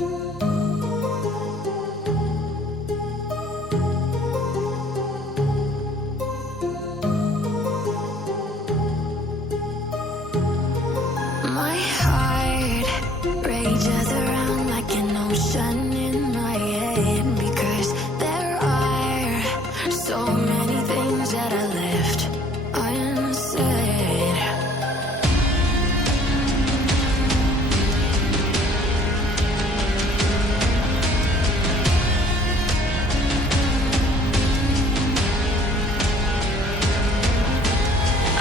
My heart rages around like an ocean in my head, because there are so many things that I left unsaid.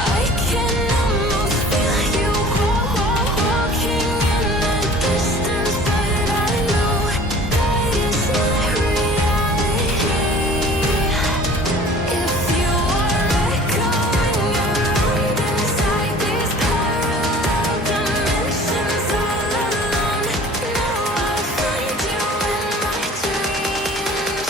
I can almost feel you walking in the distance, but I know that it's not reality. If you are echoing around inside these parallel dimensions all alone, now I'll find you in my dreams.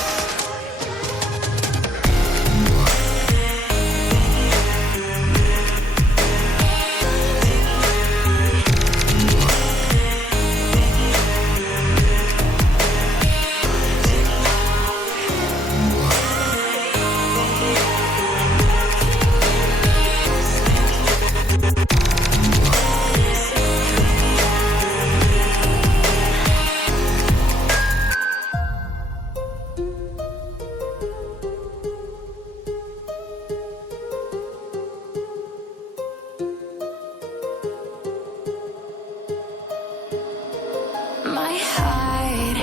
My heart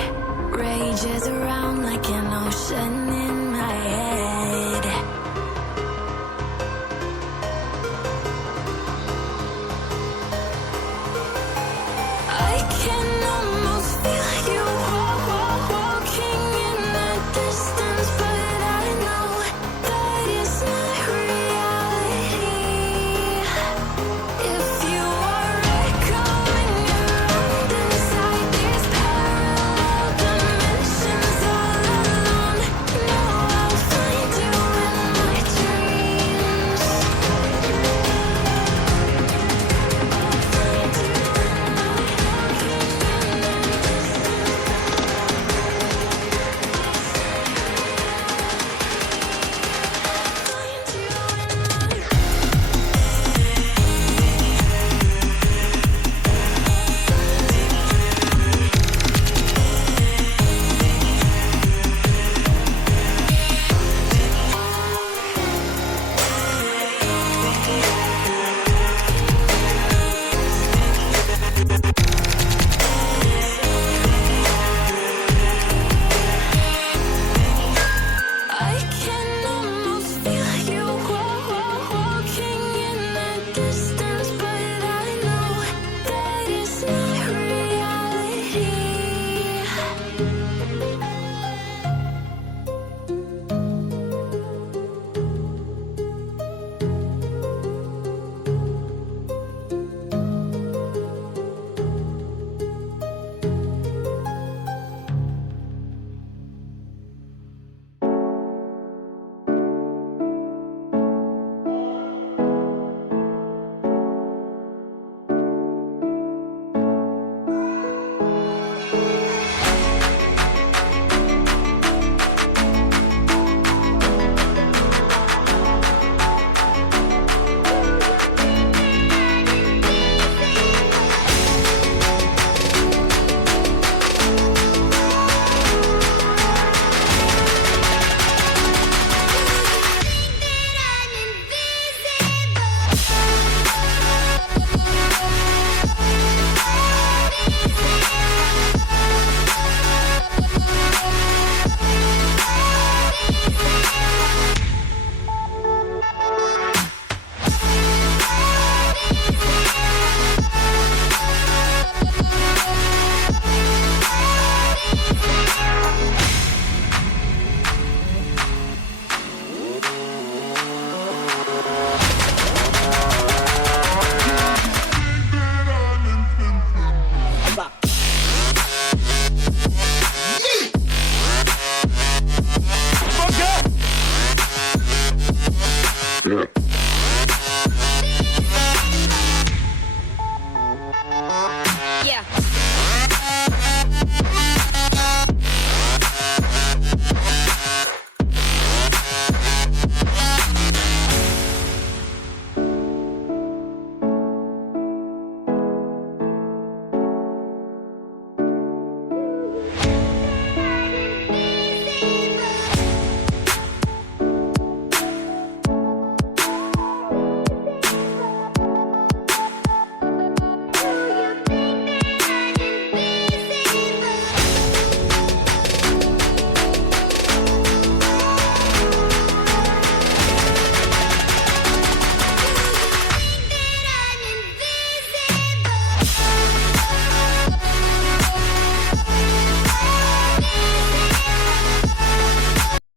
rages around like an ocean